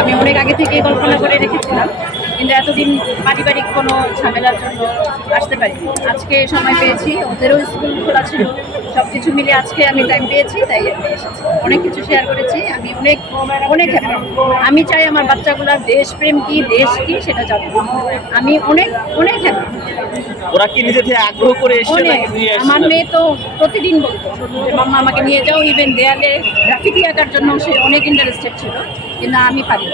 আমি অনেক আগে থেকে কল্পনা করে রেখেছিলাম, কিন্তু এতদিন পারিবারিক কোনো ঝামেলার জন্য আসতে পারিনি। আজকে সময় পেয়েছি, ওদেরও স্কুল খোলা ছিল কিছু মিলে আজকে আমি টাইম পেয়েছি তাই আমি এসেছি। অনেক কিছু শেয়ার করেছি আমি অনেক অনেক আমি চাই আমার বাচ্চাগুলার দেশপ্রেম কি দেশ কি সেটা জানব আমি অনেক অনেক হ্যাপি ওরা কি নিজে থেকে আগ্রহ করে এসে আমার মেয়ে তো প্রতিদিন বলতো যে মাম্মা আমাকে নিয়ে যাও ইভেন দেয়ালে গ্রাফিতি আঁকার জন্য সে অনেক ইন্টারেস্টেড ছিল কিন্তু আমি পারি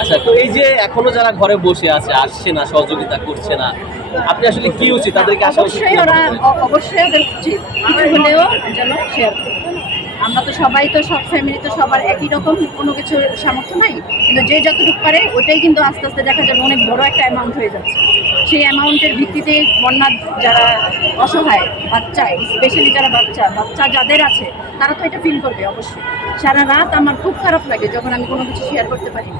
আচ্ছা তো এই যে এখনও যারা ঘরে বসে আছে আসছে না সহযোগিতা করছে না আপনি আসলে কি উচিত? তাদেরকে অবশ্যই ওরা অবশ্যই ওদের উচিত। কিছু হলেও যেন শেয়ার আমরা তো সবাই তো সব ফ্যামিলি তো সবার একই রকম কোনো কিছু সামর্থ্য নাই। কিন্তু যে যতটুকু পারে ওটাই কিন্তু আস্তে আস্তে দেখা যাবে অনেক বড় একটা অ্যামাউন্ট হয়ে যাচ্ছে। সেই অ্যামাউন্টের ভিত্তিতে বন্যার যারা অসহায় বাচ্চা স্পেশালি যারা বাচ্চা বাচ্চা যাদের আছে তারা তো এটা ফিল করবে অবশ্যই। সারা রাত আমার খুব খারাপ লাগে যখন আমি কোনো কিছু শেয়ার করতে পারি।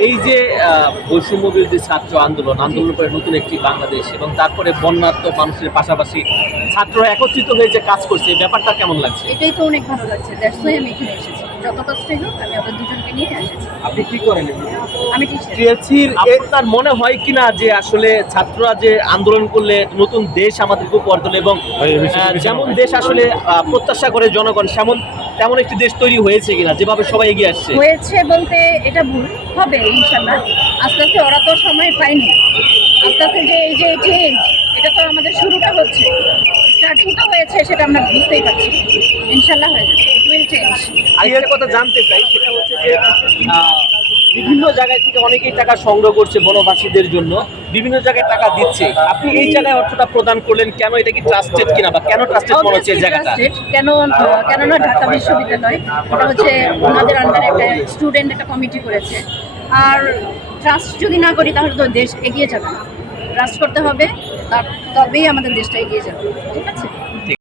এই যে আহ, বৈষম্য বিরোধী ছাত্র আন্দোলন আন্দোলন করে নতুন একটি বাংলাদেশ এবং তারপরে বন্যার্ত মানুষের পাশাপাশি ছাত্ররা একত্রিত হয়ে যে কাজ করছে এই ব্যাপারটা কেমন লাগছে? এটাই তো অনেক ভালো লাগছে। দ্যাটস ওয়াই আমি এখানে এসেছি। যত কষ্টই হোক আমি ওদের দুজনকে নিয়ে এসেছি। আপনি কি করেন? আমি টিএসসির আপনার মনে হয় কিনা যে আসলে ছাত্ররা যে আন্দোলন করলে নতুন দেশ আমাদেরকে উপহার তোলে এবং যেমন দেশ আসলে আহ, প্রত্যাশা করে জনগণ সেমন তেমন একটি দেশ তৈরি হয়েছে কিনা যেভাবে সবাই এগিয়ে আসছে? হয়েছে বলতে এটা ভুল হবে ইনশাল্লাহ আস্তে আস্তে ওরা তো সময় পায়নি। আস্তে আস্তে যে এই যে চেঞ্জ এটা তো আমাদের শুরুটা হচ্ছে। স্টার্টিং তো হয়েছে সেটা আমরা বুঝতেই পারছি। ইনশাল্লাহ হয়ে যাবে। ইট উইল চেঞ্জ আর একটা কথা জানতে চাই সেটা হচ্ছে যে বিভিন্ন জায়গায় থেকে অনেকেই টাকা সংগ্রহ করছে বনবাসীদের জন্য বিভিন্ন জায়গায় টাকা দিচ্ছে। আপনি এই জায়গায় অর্থটা প্রদান করলেন কেন? এটা কি ট্রাস্টেড কিনা বা কেন ট্রাস্টেড মনে হচ্ছে এই জায়গাটা? কেন কেননা ঢাকা বিশ্ববিদ্যালয় ওটা হচ্ছে ওনাদের আন্ডারে একটা স্টুডেন্ট একটা কমিটি করেছে। আর ট্রাস্ট যদি না করি তাহলে তো দেশ এগিয়ে যাবে না। ট্রাস্ট করতে হবে তবেই আমাদের দেশটা এগিয়ে যাবে। ঠিক আছে?